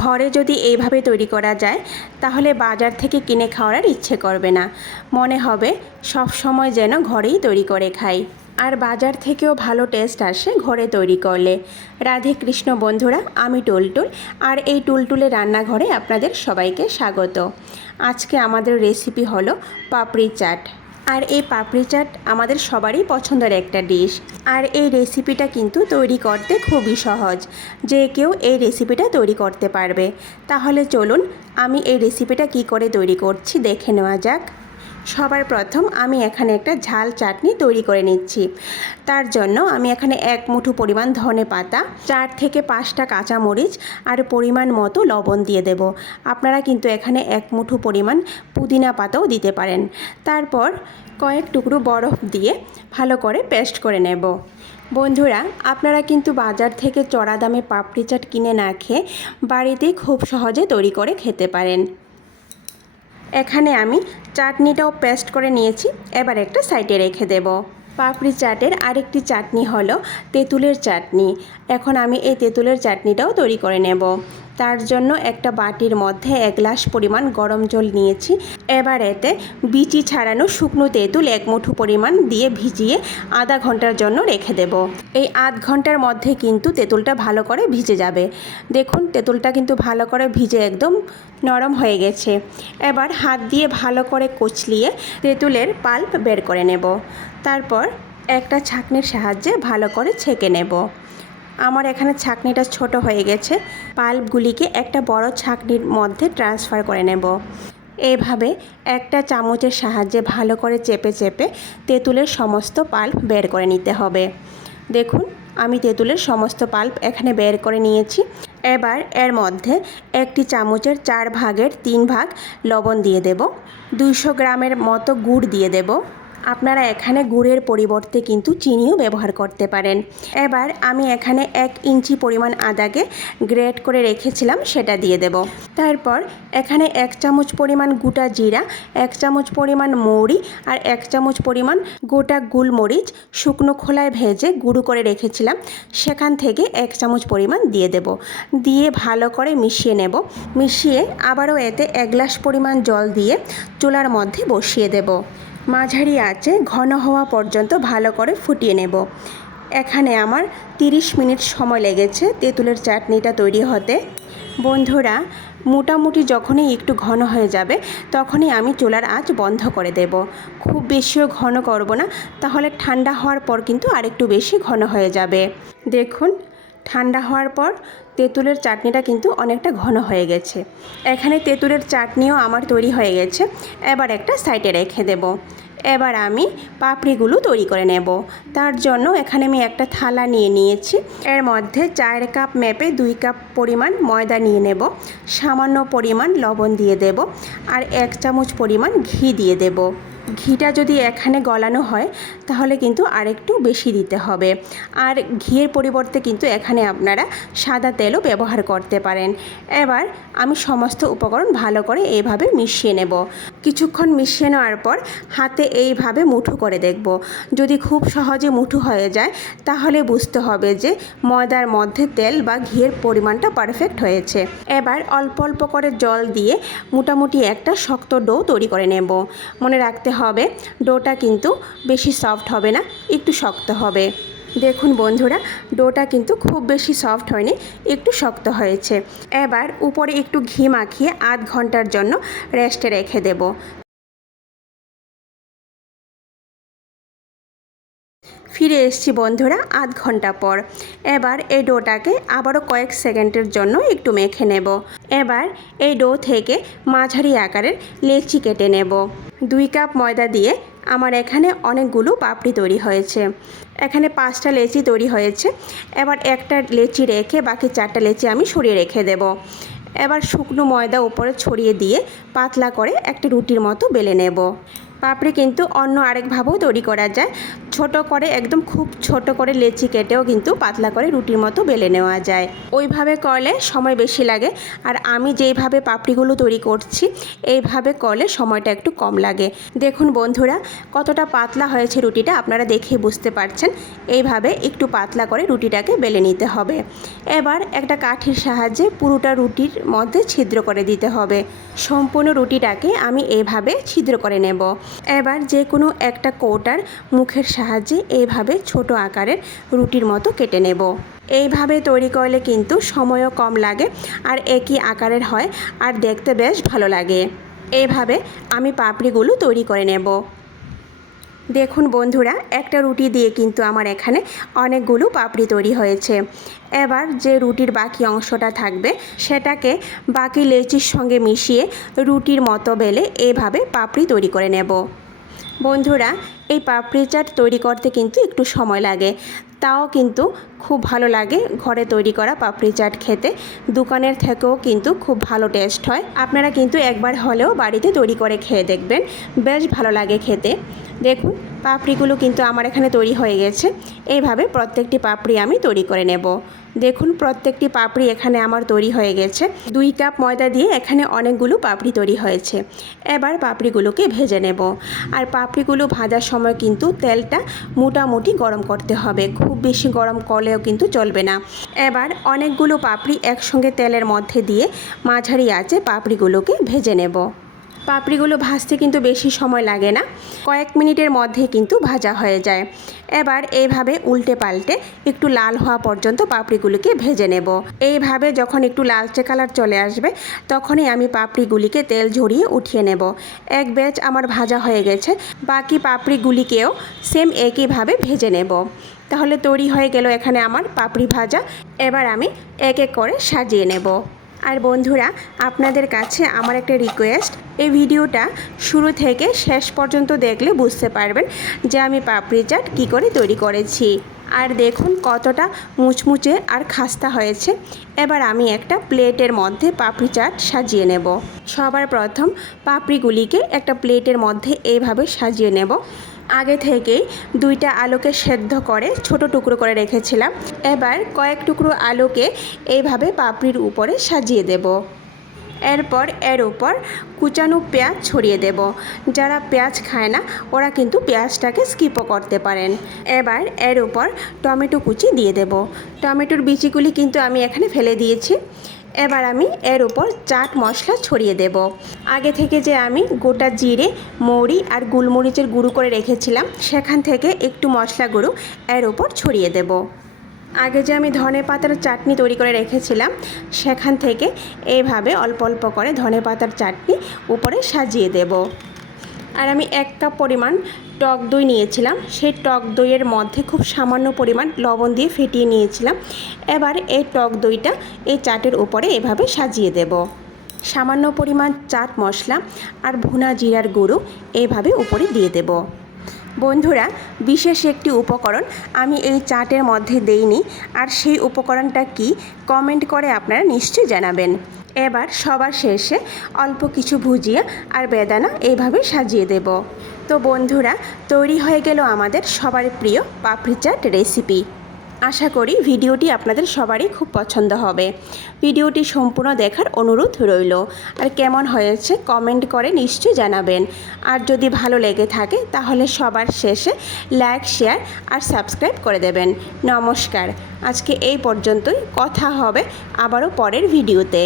ঘরে যদি এইভাবে তৈরি করা যায় তাহলে বাজার থেকে কিনে খাওয়ার আর ইচ্ছে করবে না, মনে হবে সব সময় যেন ঘরেই তৈরি করে খাই। আর বাজার থেকেও ভালো টেস্ট আসে ঘরে তৈরি করলে। রাধে কৃষ্ণ বন্ধুরা, আমি টুলটুল, আর এই টুলটুলে রান্নাঘরে আপনাদের সবাইকে স্বাগত। আজকে আমাদের রেসিপি হলো পাপড়ি চাট। আর এই পাপড়ি চাট আমাদের সবারই পছন্দের একটা ডিশ। আর এই রেসিপিটা কিন্তু তৈরি করতে খুবই সহজ, যে কেউ এই রেসিপিটা তৈরি করতে পারবে। তাহলে চলুন আমি এই রেসিপিটা কি করে তৈরি করছি দেখে নেওয়া যাক। সবার প্রথম আমি এখানে একটা ঝাল চাটনি তৈরি করে নিচ্ছি। তার জন্য আমি এখানে 1 মুঠো পরিমাণ ধনে পাতা, 4 থেকে 5টা কাঁচামরিচ আর পরিমাণ মতো লবণ দিয়ে দেব। আপনারা কিন্তু এখানে 1 মুঠো পরিমাণ পুদিনা পাতাও দিতে পারেন। তারপর কয়েক টুকরো বরফ দিয়ে ভালো করে পেস্ট করে নেব। বন্ধুরা, আপনারা কিন্তু বাজার থেকে চড়া দামে পাপড়ি চাট কিনে না খেয়ে বাড়িতেই খুব সহজে তৈরি করে খেতে পারেন। এখানে আমি চাটনিটাও পেস্ট করে নিয়েছি, এবার একটা সাইডে রেখে দেব। পাপড়ি চাটের আরেকটি চাটনি হলো তেঁতুলের চাটনি। এখন আমি এই তেঁতুলের চাটনিটাও তৈরি করে নেব। তার জন্য একটা বাটির মধ্যে 1 গ্লাস পরিমাণ গরম জল নিয়েছি। এবার এতে বিচি ছাড়ানো শুকনো তেঁতুল 1 মুঠো পরিমাণ দিয়ে ভিজিয়ে আধা ঘন্টার জন্য রেখে দেব। এই আধ ঘন্টার মধ্যে কিন্তু তেঁতুলটা ভালো করে ভিজে যাবে। দেখুন তেঁতুলটা কিন্তু ভালো করে ভিজে একদম নরম হয়ে গেছে। এবার হাত দিয়ে ভালো করে কচলিয়ে তেঁতুলের পাল্প বের করে নেব। তারপর একটা ছাঁকনির সাহায্যে ভালো করে ছেঁকে নেব। আমার এখানে ছাঁকনিটা ছোট হয়ে গেছে, পাল্পগুলিকে একটা বড় ছাঁকনির মধ্যে ট্রান্সফার করে নেব। এইভাবে একটা চামচের সাহায্যে ভালো করে চেপে চেপে তেঁতুলের সমস্ত পাল্প বের করে নিতে হবে। দেখুন আমি তেঁতুলের সমস্ত পাল্প এখানে বের করে নিয়েছি। এবার এর মধ্যে একটি চামচের 4 ভাগের 3 ভাগ লবণ দিয়ে দেব। 200 গ্রামের মতো গুড় দিয়ে দেব। আপনারা এখানে গুড়ের পরিবর্তে কিন্তু চিনিও ব্যবহার করতে পারেন। এবার আমি এখানে 1 ইঞ্চি পরিমাণ আদাকে গ্রেট করে রেখেছিলাম, সেটা দিয়ে দেব। তারপর এখানে 1 চামচ পরিমাণ গোটা জিরা, 1 চামচ পরিমাণ মৌরি আর 1 চামচ পরিমাণ গোটা গোলমরিচ শুকনো খোলায় ভেজে গুঁড়ো করে রেখেছিলাম, সেখান থেকে 1 চামচ পরিমাণ দিয়ে দেব। দিয়ে ভালো করে মিশিয়ে নেব। মিশিয়ে আবারও এতে 1 গ্লাস পরিমাণ জল দিয়ে চুলার মধ্যে বসিয়ে দেব। মাঝারি আঁচে ঘন হওয়া পর্যন্ত ভালো করে ফুটিয়ে নেব। এখানে আমার 30 মিনিট সময় লেগেছে তেঁতুলের চাটনিটা তৈরি হতে। বন্ধুরা, মোটামুটি যখনই একটু ঘন হয়ে যাবে তখনই আমি চুলার আঁচ বন্ধ করে দেব। খুব বেশিও ঘন করব না, তাহলে ঠান্ডা হওয়ার পর কিন্তু আরেকটু বেশি ঘন হয়ে যাবে। দেখুন ঠান্ডা হওয়ার পর তেঁতুলের চাটনিটা কিন্তু অনেকটা ঘন হয়ে গেছে। এখানে তেঁতুলের চাটনিও আমার তৈরি হয়ে গেছে। এবার একটা সাইডে রেখে দেব। এবার আমি পাপড়িগুলো তৈরি করে নেব। তার জন্য এখানে আমি একটা থালা নিয়ে নিয়েছি। এর মধ্যে 4 কাপ মেপে 2 কাপ পরিমাণ ময়দা নিয়ে নেব। সামান্য পরিমাণ লবণ দিয়ে দেব আর 1 চামচ পরিমাণ ঘি দিয়ে দেব। ঘিটা যদি এখানে গলানো হয় তাহলে কিন্তু আরেকটু বেশি দিতে হবে। আর ঘিয়ের পরিবর্তে কিন্তু এখানে আপনারা সাদা তেলও ব্যবহার করতে পারেন। এবার আমি সমস্ত উপকরণ ভালো করে এইভাবে মিশিয়ে নেব। কিছুক্ষণ মিশিয়ে নেওয়ার পর হাতে এইভাবে মুঠো করে দেখব। যদি খুব সহজে মুঠো হয়ে যায় তাহলে বুঝতে হবে যে ময়দার মধ্যে তেল বা ঘিয়ের পরিমাণটা পারফেক্ট হয়েছে। এবার অল্প অল্প করে জল দিয়ে মোটামুটি একটা শক্ত ডো তৈরি করে নেব। মনে রাখতে হবে ডোটা কিন্তু বেশি সফট হবে না, একটু শক্ত হবে। দেখুন বন্ধুরা, ডোটা কিন্তু খুব বেশি সফট হয়নি, একটু শক্ত হয়েছে। এবার উপরে একটু ঘি মাখিয়ে আধ ঘন্টার জন্য রেস্টে রেখে দেব। ফিরে এসেছি বন্ধুরা আধ ঘন্টা পর। এবার এই ডোটাকে আবারও কয়েক সেকেন্ডের জন্য একটু মেখে নেব। এবার এই ডো থেকে মাঝারি আকারের লেচি কেটে নেব। 2 কাপ ময়দা দিয়ে আমার এখানে অনেকগুলো পাপড়ি তৈরি হয়েছে। এখানে 5টা লেচি তৈরি হয়েছে। এবার একটা লেচি রেখে বাকি 4টা লেচি আমি সরিয়ে রেখে দেব। এবার শুকনো ময়দা উপরে ছড়িয়ে দিয়ে পাতলা করে একটা রুটির মতো বেলে নেব। পাপড়ি কিন্তু অন্য আরেকভাবেও তৈরি করা যায়। ছোট করে একদম খুব ছোট করে লেচি কেটেও কিন্তু পাতলা করে রুটির মতো বেলে নেওয়া যায়। ওইভাবে করলে সময় বেশি লাগে, আর আমি যেইভাবে পাপড়িগুলো তৈরি করছি এইভাবে করলে সময়টা একটু কম লাগে। দেখুন বন্ধুরা, কতটা পাতলা হয়েছে রুটিটা আপনারা দেখেই বুঝতে পারছেন। এইভাবে একটু পাতলা করে রুটিটাকে বেলে নিতে হবে। এবার একটা কাঠির সাহায্যে পুরোটা রুটির মধ্যে ছিদ্র করে দিতে হবে। সম্পূর্ণ রুটিটাকে আমি এইভাবে ছিদ্র করে নেব। এবার যে কোনো একটা কৌটার মুখের সাহায্যে এইভাবে ছোট আকারের রুটির মতো কেটে নেব। এইভাবে তৈরি করলে কিন্তু সময়ও কম লাগে আর একই আকারের হয় আর দেখতে বেশ ভালো লাগে। এইভাবে আমি পাপড়িগুলো তৈরি করে নেব। দেখুন বন্ধুরা, একটা রুটি দিয়ে কিন্তু আমার এখানে অনেকগুলো পাপড়ি তৈরি হয়েছে। এবার যে রুটির বাকি অংশটা থাকবে সেটাকে বাকি লেচির সঙ্গে মিশিয়ে রুটির মতো বেলে এইভাবে পাপড়ি তৈরি করে নেব। বন্ধুরা, এই পাপড়ি চাট তৈরি করতে কিন্তু একটু সময় লাগে, তাও কিন্তু খুব ভালো লাগে ঘরে তৈরি করা পাপড়ি চাট খেতে। দোকানের থেকেও কিন্তু খুব ভালো টেস্ট হয়। আপনারা কিন্তু একবার হলেও বাড়িতে তৈরি করে খেয়ে দেখবেন, বেশ ভালো লাগে খেতে। দেখুন পাপড়িগুলো কিন্তু আমার এখানে তৈরি হয়ে গেছে। এইভাবে প্রত্যেকটি পাপড়ি আমি তৈরি করে নেব। দেখুন প্রত্যেকটি পাপড়ি এখানে আমার তৈরি হয়ে গেছে। 2 কাপ ময়দা দিয়ে এখানে অনেকগুলো পাপড়ি তৈরি হয়েছে। এবার পাপড়িগুলোকে ভেজে নেব। আর পাপড়িগুলো ভাজার সময় কিন্তু তেলটা মোটামুটি গরম করতে হবে, খুব বেশি গরম করলেও কিন্তু চলবে না। এবার অনেকগুলো পাপড়ি একসঙ্গে তেলের মধ্যে দিয়ে মাঝারি আঁচে পাপড়িগুলোকে ভেজে নেব। পাপড়িগুলো ভাজতে কিন্তু বেশি সময় লাগে না, কয়েক মিনিটের মধ্যে কিন্তু ভাজা হয়ে যায়। এবার এইভাবে উল্টে পাল্টে একটু লাল হওয়া পর্যন্ত পাপড়িগুলিকে ভেজে নেব। এইভাবে যখন একটু লালচে কালার চলে আসবে তখনই আমি পাপড়িগুলিকে তেল ঝরিয়ে উঠিয়ে নেব। এক ব্যাচ আমার ভাজা হয়ে গেছে, বাকি পাপড়িগুলিকেও সেম একইভাবে ভেজে নেব। তাহলে তৈরি হয়ে গেল এখানে আমার পাপড়ি ভাজা। এবার আমি এক এক করে সাজিয়ে নেব। আর বন্ধুরা, আপনাদের কাছে আমার একটা রিকোয়েস্ট, এই ভিডিওটা শুরু থেকে শেষ পর্যন্ত দেখলে বুঝতে পারবেন যে আমি পাপড়ি চাট কী করে তৈরি করেছি। আর দেখুন কতটা মুচমুচে আর খাস্তা হয়েছে। এবার আমি একটা প্লেটের মধ্যে পাপড়ি চাট সাজিয়ে নেব। সবার প্রথম পাপড়িগুলিকে একটা প্লেটের মধ্যে এইভাবে সাজিয়ে নেব। আগে থেকেই 2টা আলুকে সেদ্ধ করে ছোট টুকরো করে রেখেছিলাম। এবার কয়েক টুকরো আলুকে এইভাবে পাপড়ির উপরে সাজিয়ে দেব। এরপর এর উপর কুচানো পেঁয়াজ ছড়িয়ে দেব। যারা পেঁয়াজ খায় না ওরা কিন্তু পেঁয়াজটাকে স্কিপও করতে পারেন। এবার এর উপর টমেটো কুচি দিয়ে দেব। টমেটোর বিচিগুলি কিন্তু আমি এখানে ফেলে দিয়েছি। এবার আমি এর উপর চাট মশলা ছড়িয়ে দেব। আগে থেকে যে আমি গোটা জিরে, মৌরি আর গোলমরিচের গুঁড়ো করে রেখেছিলাম সেখান থেকে একটু মশলা গুঁড়ো এর উপর ছড়িয়ে দেব। আগে যে আমি ধনেপাতার চাটনি তৈরি করে রেখেছিলাম সেখান থেকে এইভাবে অল্প অল্প করে ধনেপাতার চাটনি উপরে সাজিয়ে দেব। আর আমি 1 কাপ পরিমাণ টক দই নিয়েছিলাম, সেই টক দইয়ের মধ্যে খুব সামান্য পরিমাণ লবণ দিয়ে ফেটিয়ে নিয়েছিলাম। এবার এই টক দইটা এই চাটের উপরে এভাবে সাজিয়ে দেব। সামান্য পরিমাণ চাট মশলা আর ভুনা জিরার গুঁড়ো এইভাবে উপরে দিয়ে দেব। বন্ধুরা, বিশেষ একটি উপকরণ আমি এই চাটের মধ্যে দেইনি, আর সেই উপকরণটা কি কমেন্ট করে আপনারা নিশ্চয়ই জানাবেন। এবার সবার শেষে অল্প কিছু ভুজিয়া আর বেদানা এইভাবে সাজিয়ে দেব। তো বন্ধুরা, তৈরি হয়ে গেল আমাদের সবার প্রিয় পাপড়ি চাট রেসিপি। আশা করি ভিডিওটি আপনাদের সবারই খুব পছন্দ হবে। ভিডিওটি সম্পূর্ণ দেখার অনুরোধ রইল। আর কেমন হয়েছে কমেন্ট করে নিশ্চয়ই জানাবেন। আর যদি ভালো লেগে থাকে তাহলে সবার শেষে লাইক, শেয়ার আর সাবস্ক্রাইব করে দেবেন। নমস্কার, আজকে এই পর্যন্তই। কথা হবে আবারও পরের ভিডিওতে।